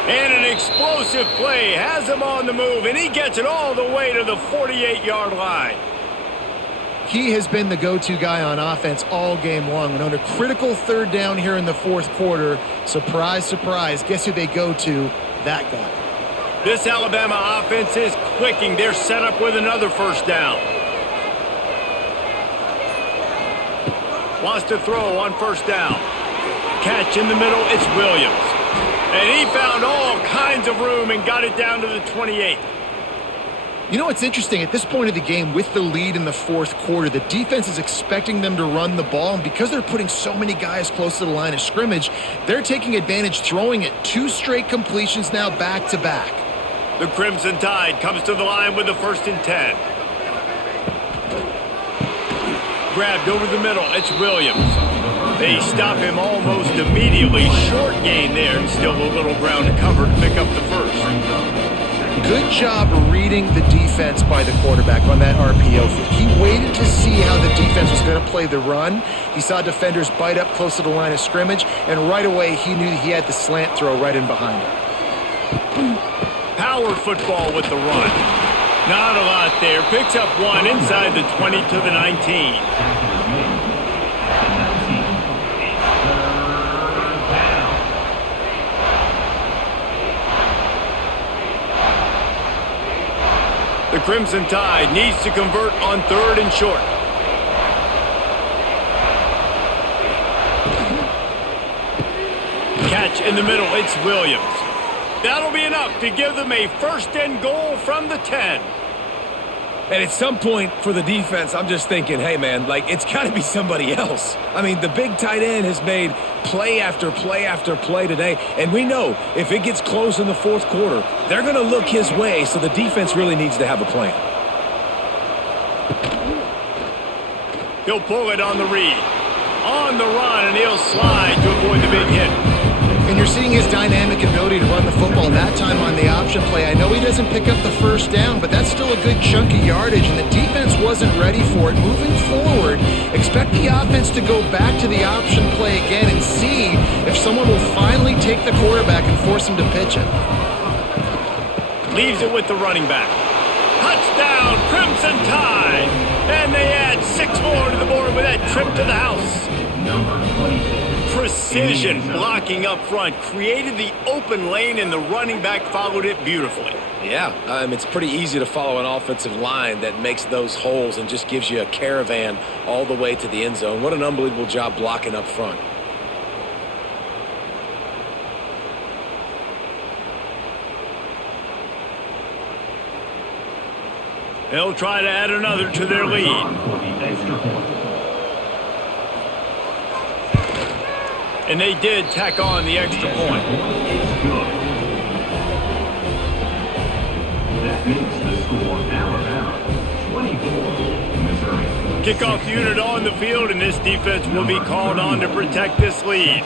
And an explosive play has him on the move, and he gets it all the way to the 48-yard line. He has been the go-to guy on offense all game long. And on a critical third down here in the fourth quarter, surprise, surprise, guess who they go to? That guy. This Alabama offense is clicking. They're set up with another first down. Wants to throw on first down. Catch in the middle, it's Williams. And he found all kinds of room and got it down to the 28. You know what's interesting? At this point of the game, with the lead in the fourth quarter, the defense is expecting them to run the ball, and because they're putting so many guys close to the line of scrimmage, they're taking advantage, throwing it 2 straight completions now back-to-back. The Crimson Tide comes to the line with the 1st and 10. Grabbed over the middle, it's Williams. They stop him almost immediately. Short gain there, and still a little ground to cover to pick up the first. Good job reading the defense by the quarterback on that RPO fake. He waited to see how the defense was going to play the run. He saw defenders bite up close to the line of scrimmage, and right away he knew he had the slant throw right in behind him. Power football with the run. Not a lot there. Picks up one inside the 20 to the 19. The Crimson Tide needs to convert on 3rd and short. Catch in the middle, it's Williams. That'll be enough to give them a 1st and goal from the 10. And at some point for the defense, I'm just thinking, hey, man, like, it's got to be somebody else. I mean, the big tight end has made play after play after play today. And we know if it gets close in the 4th quarter, they're going to look his way, so the defense really needs to have a plan. He'll pull it on the read. On the run, and he'll slide to avoid the big hit. And you're seeing his dynamic ability to run the football that time on the option play. I know he doesn't pick up the 1st down, but that's still a good chunk of yardage, and the defense wasn't ready for it. Moving forward, expect the offense to go back to the option play again and see if someone will finally take the quarterback and force him to pitch it. Leaves it with the running back. Touchdown, Crimson Tide! And they add 6 more to the board with that trip to the house. Number 26. Precision blocking up front created the open lane, and the running back followed it beautifully. Yeah, it's pretty easy to follow an offensive line that makes those holes and just gives you a caravan all the way to the end zone. What an unbelievable job blocking up front. They'll try to add another to their lead. And they did tack on the extra point. That makes the score Alabama 24, Missouri. Kickoff unit on the field, and this defense will be called on to protect this lead.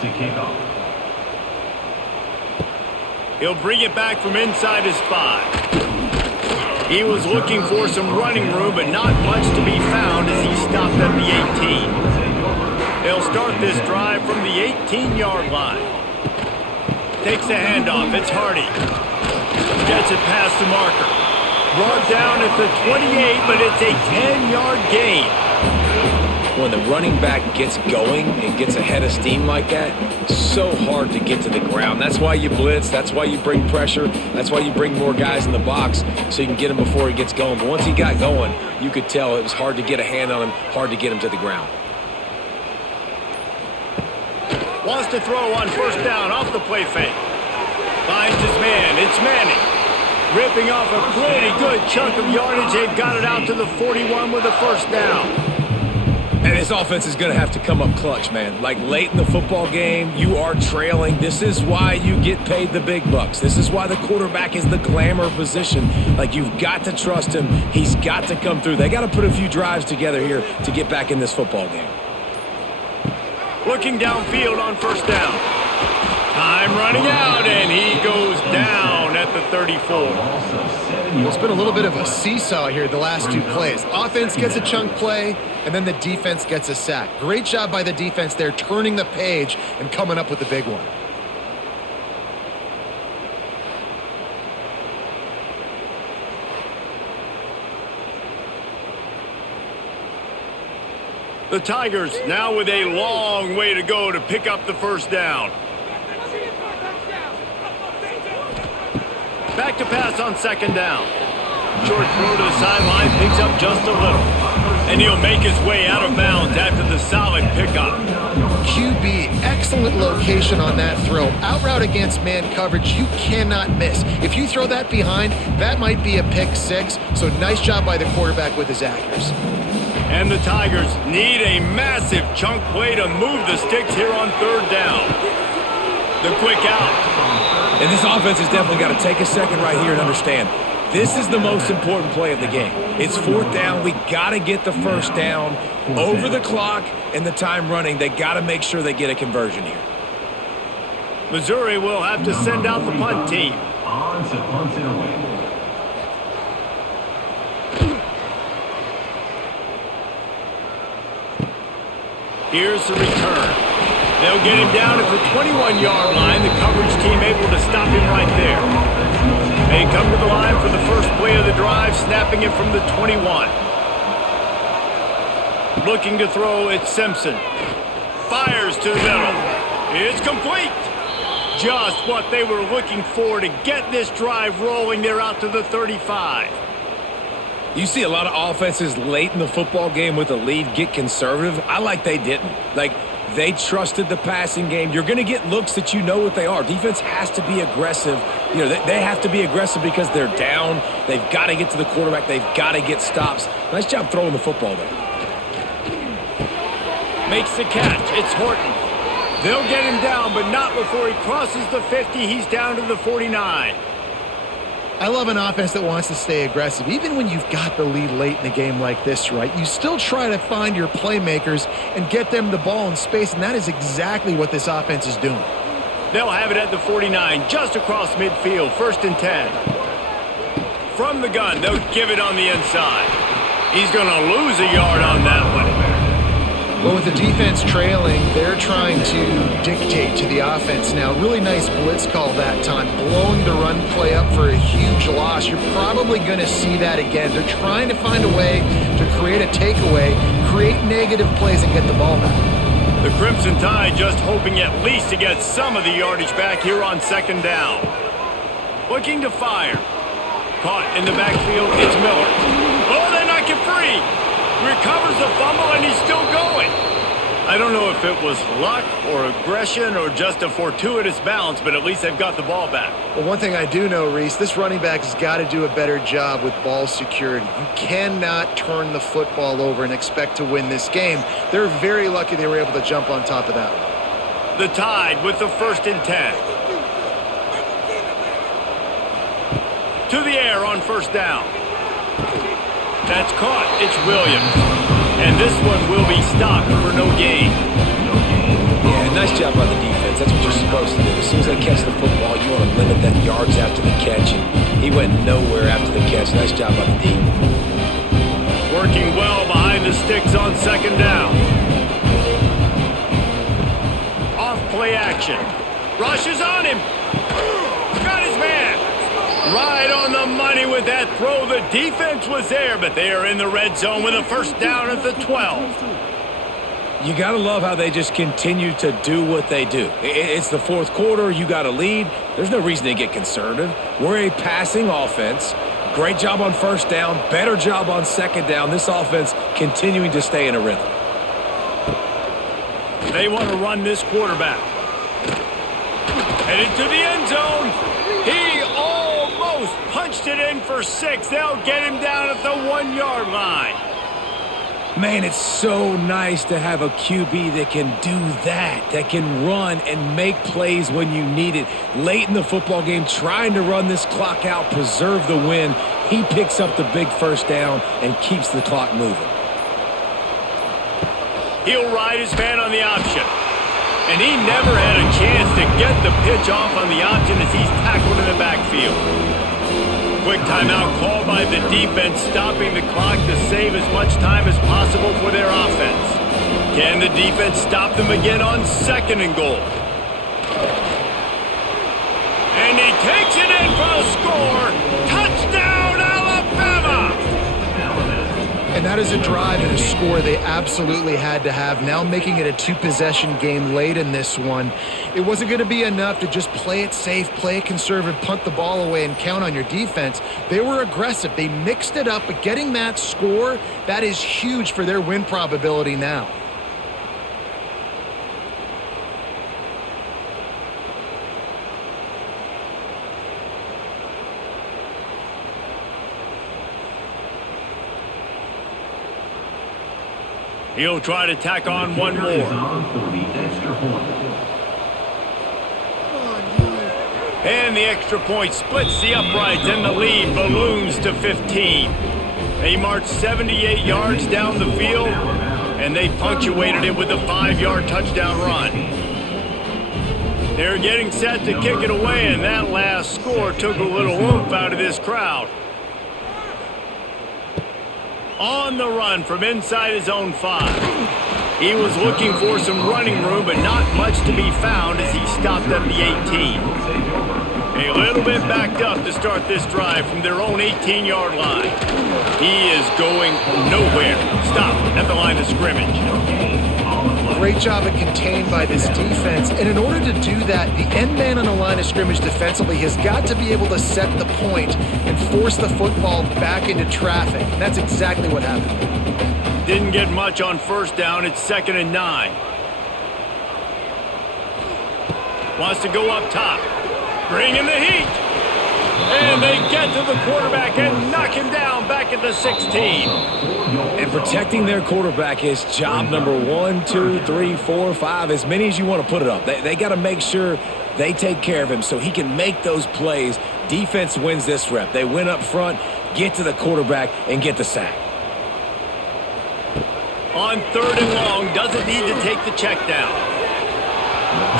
He'll bring it back from inside his 5. He was looking for some running room, but not much to be found as he stopped at the 18. They'll start this drive from the 18-yard line. Takes the handoff. It's Hardy. Gets it past the marker. Brought down at the 28, but it's a 10-yard gain. When the running back gets going and gets ahead of steam like that, it's so hard to get to the ground. That's why you blitz. That's why you bring pressure. That's why you bring more guys in the box so you can get him before he gets going. But once he got going, you could tell it was hard to get a hand on him, hard to get him to the ground. Wants to throw on 1st down off the play fake. Finds his man. It's Manning. Ripping off a pretty good chunk of yardage. They've got it out to the 41 with a 1st down. And this offense is going to have to come up clutch, man. Like late in the football game, you are trailing. This is why you get paid the big bucks. This is why the quarterback is the glamour position. Like, you've got to trust him. He's got to come through. They got to put a few drives together here to get back in this football game. Looking downfield on 1st down. Time running out, and he goes down at the 34. It's been a little bit of a seesaw here the last 2 plays. Offense gets a chunk play, and then the defense gets a sack. Great job by the defense there, turning the page and coming up with the big one. The Tigers now with a long way to go to pick up the 1st down. Back to pass on 2nd down. Short throw to the sideline, picks up just a little. And he'll make his way out of bounds after the solid pickup. QB, excellent location on that throw. Out route against man coverage, you cannot miss. If you throw that behind, that might be a pick 6. So nice job by the quarterback with his accuracy. And the Tigers need a massive chunk play to move the sticks here on 3rd down. The quick out. And this offense has definitely got to take a second right here and understand this is the most important play of the game. It's 4th down. We got to get the 1st down over the clock and the time running. They got to make sure they get a conversion here. Missouri will have to send out the punt team. On to punt it away. Here's the return. They'll get him down at the 21-yard line. The coverage team able to stop him right there. They come to the line for the first play of the drive, snapping it from the 21. Looking to throw, it's Simpson. Fires to the middle. It's complete. Just what they were looking for to get this drive rolling. They're out to the 35. You see a lot of offenses late in the football game with a lead get conservative. I like they didn't. They trusted the passing game. You're going to get looks that you know what they are. Defense has to be aggressive. You know, they have to be aggressive because they're down. They've got to get to the quarterback. They've got to get stops. Nice job throwing the football there. Makes the catch. It's Horton. They'll get him down, but not before he crosses the 50. He's down to the 49. I love an offense that wants to stay aggressive. Even when you've got the lead late in a game like this, right, you still try to find your playmakers and get them the ball in space, and that is exactly what this offense is doing. They'll have it at the 49, just across midfield, 1st and 10. From the gun, they'll give it on the inside. He's going to lose a yard on that one. Well, with the defense trailing, they're trying to dictate to the offense now. Really nice blitz call that time, blowing the run play up for a huge loss. You're probably going to see that again. They're trying to find a way to create a takeaway, create negative plays, and get the ball back. The Crimson Tide just hoping at least to get some of the yardage back here on 2nd down. Looking to fire. Caught in the backfield, it's Miller. Oh, they knock it free. Recovers the fumble, and he's still going. I don't know if it was luck or aggression or just a fortuitous bounce, but at least they've got the ball back. Well, one thing I do know, Reese, this running back has got to do a better job with ball security. You cannot turn the football over and expect to win this game. They're very lucky they were able to jump on top of that one. The Tide with the 1st and 10. To the air on 1st down. That's caught. It's Williams. And this one will be stopped for no gain. Yeah, nice job by the defense. That's what you're supposed to do. As soon as they catch the football, you want to limit that yards after the catch. And he went nowhere after the catch. Nice job by the D. Working well behind the sticks on 2nd down. Off play action. Rushes on him. Got his man. Right on the money with that throw. The defense was there, but they are in the red zone with a 1st down at the 12. You got to love how they just continue to do what they do. It's the 4th quarter. You got a lead. There's no reason to get conservative. We're a passing offense. Great job on 1st down. Better job on 2nd down. This offense continuing to stay in a rhythm. They want to run this quarterback. Headed to the end zone. He almost punched it in for 6. They'll get him down at the 1-yard line. Man, it's so nice to have a QB that can do that can run and make plays when you need it. Late in the football game, trying to run this clock out, preserve the win. He picks up the big 1st down and keeps the clock moving. He'll ride his man on the option. And he never had a chance to get the pitch off on the option as he's tackled in the backfield. Quick timeout called by the defense, stopping the clock to save as much time as possible for their offense. Can the defense stop them again on 2nd and goal? And he takes it in for the score. Touchdown, Alabama! And that is a drive and a score they absolutely had to have. Now making it a 2-possession game late in this one. It wasn't going to be enough to just play it safe, play it conservative, punt the ball away, and count on your defense. They were aggressive. They mixed it up, but getting that score, that is huge for their win probability now. He'll try to tack on one more. And the extra point splits the uprights, and the lead balloons to 15. They marched 78 yards down the field, and they punctuated it with a 5-yard touchdown run. They're getting set to kick it away, and that last score took a little oomph out of this crowd. On the run from inside his own 5. He was looking for some running room, but not much to be found as he stopped at the 18. A little bit backed up to start this drive from their own 18-yard line. He is going nowhere. Stop at the line of scrimmage. Great job of contained by this defense. And in order to do that, the end man on the line of scrimmage defensively has got to be able to set the point and force the football back into traffic. And that's exactly what happened. Didn't get much on first down. It's 2nd and 9. Wants to go up top. Bring in the heat. And they get to the quarterback and knock him down back at the 16. And protecting their quarterback is job number 1, 2, 3, 4, 5, as many as you want to put it up. They got to make sure they take care of him so he can make those plays. Defense wins this rep. They win up front, get to the quarterback, and get the sack. On 3rd and long, doesn't need to take the check down.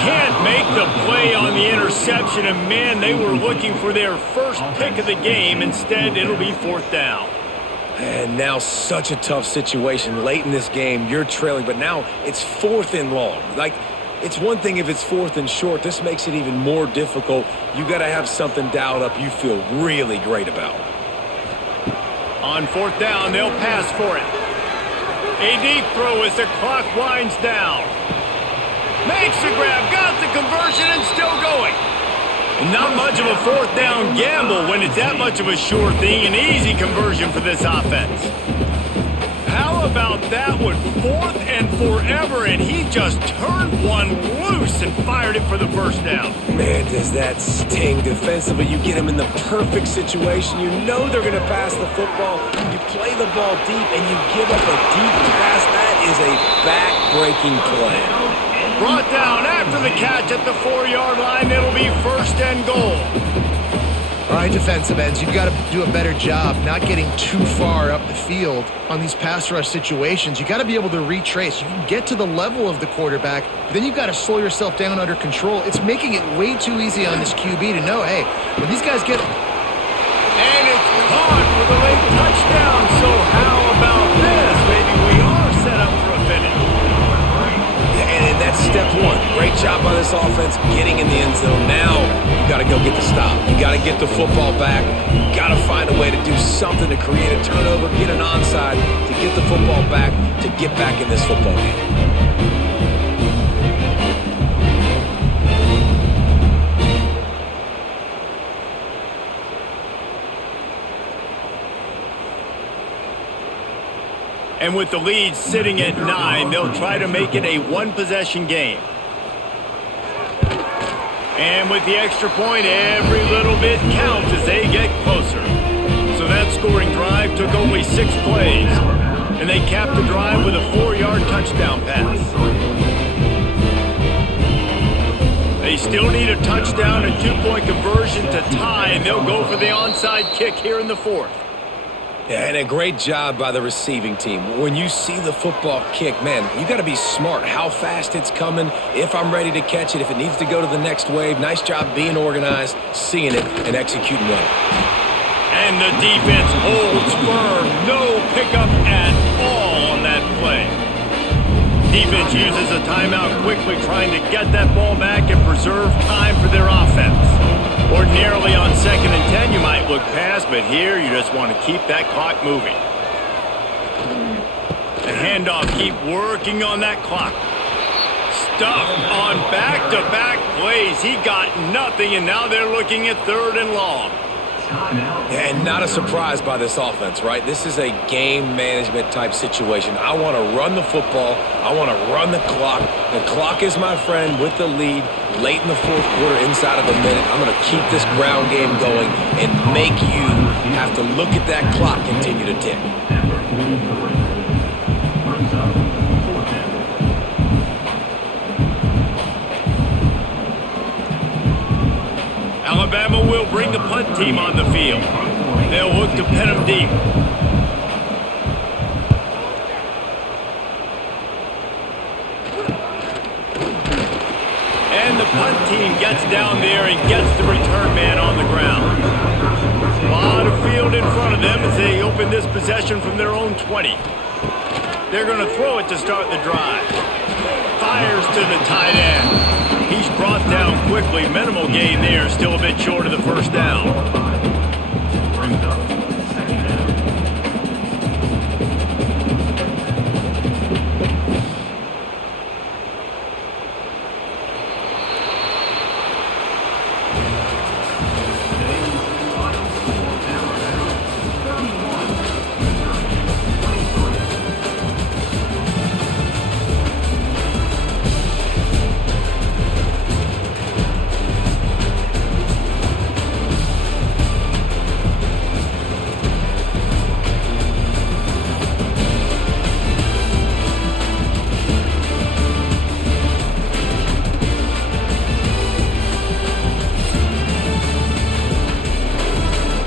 Can't make the play on the interception, and man, they were looking for their first pick of the game. Instead, it'll be 4th down. And now such a tough situation. Late in this game, you're trailing, but now it's 4th and long. Like, it's one thing if it's 4th and short. This makes it even more difficult. You got to have something dialed up you feel really great about. On 4th down, they'll pass for it. A deep throw as the clock winds down. Makes the grab, got the conversion, and still going. Not much of a 4th down gamble when it's that much of a sure thing. An easy conversion for this offense. How about that one? 4th and forever, and he just turned one loose and fired it for the first down. Man, does that sting defensively. You get him in the perfect situation. You know they're going to pass the football. You play the ball deep, and you give up a deep pass. That is a back-breaking play. Brought down after the catch at the 4-yard line. It'll be 1st and goal. All right, defensive ends, you've got to do a better job not getting too far up the field on these pass rush situations. You've got to be able to retrace. You can get to the level of the quarterback, but then you've got to slow yourself down under control. It's making it way too easy on this QB to know, hey, when these guys get... And it's caught for the late touchdown. So how about this? Maybe we are set up for a finish. And that's step 1. Great job by this offense getting in the end zone. Now you got to go get the stop. You got to get the football back. You got to find a way to do something to create a turnover, get an onside, to get the football back, to get back in this football game. And with the lead sitting at 9, they'll try to make it a one-possession game. And with the extra point, every little bit counts as they get closer. So that scoring drive took only 6 plays. And they capped the drive with a 4-yard touchdown pass. They still need a touchdown and 2-point conversion to tie, and they'll go for the onside kick here in the 4th. Yeah, and a great job by the receiving team. When you see the football kick, man, you got to be smart how fast it's coming, if I'm ready to catch it, if it needs to go to the next wave. Nice job being organized, seeing it, and executing well. And the defense holds firm. No pickup at all on that play. Defense uses a timeout quickly, trying to get that ball back and preserve time for their offense. Ordinarily on 2nd and 10, you might look past, but here you just want to keep that clock moving. The handoff, keep working on that clock. Stuffed on back-to-back plays. He got nothing, and now they're looking at 3rd and long. And not a surprise by this offense, right? This is a game management type situation. I want to run the football. I want to run the clock. The clock is my friend with the lead late in the 4th quarter, inside of a minute. I'm going to keep this ground game going and make you have to look at that clock continue to tick. Alabama will bring the punt team on the field. They'll look to pin them deep. And the punt team gets down there and gets the return man on the ground. A lot of field in front of them as they open this possession from their own 20. They're going to throw it to start the drive. Fires to the tight end. He's brought down quickly. Minimal gain there. Still a bit short of the first down. Brings up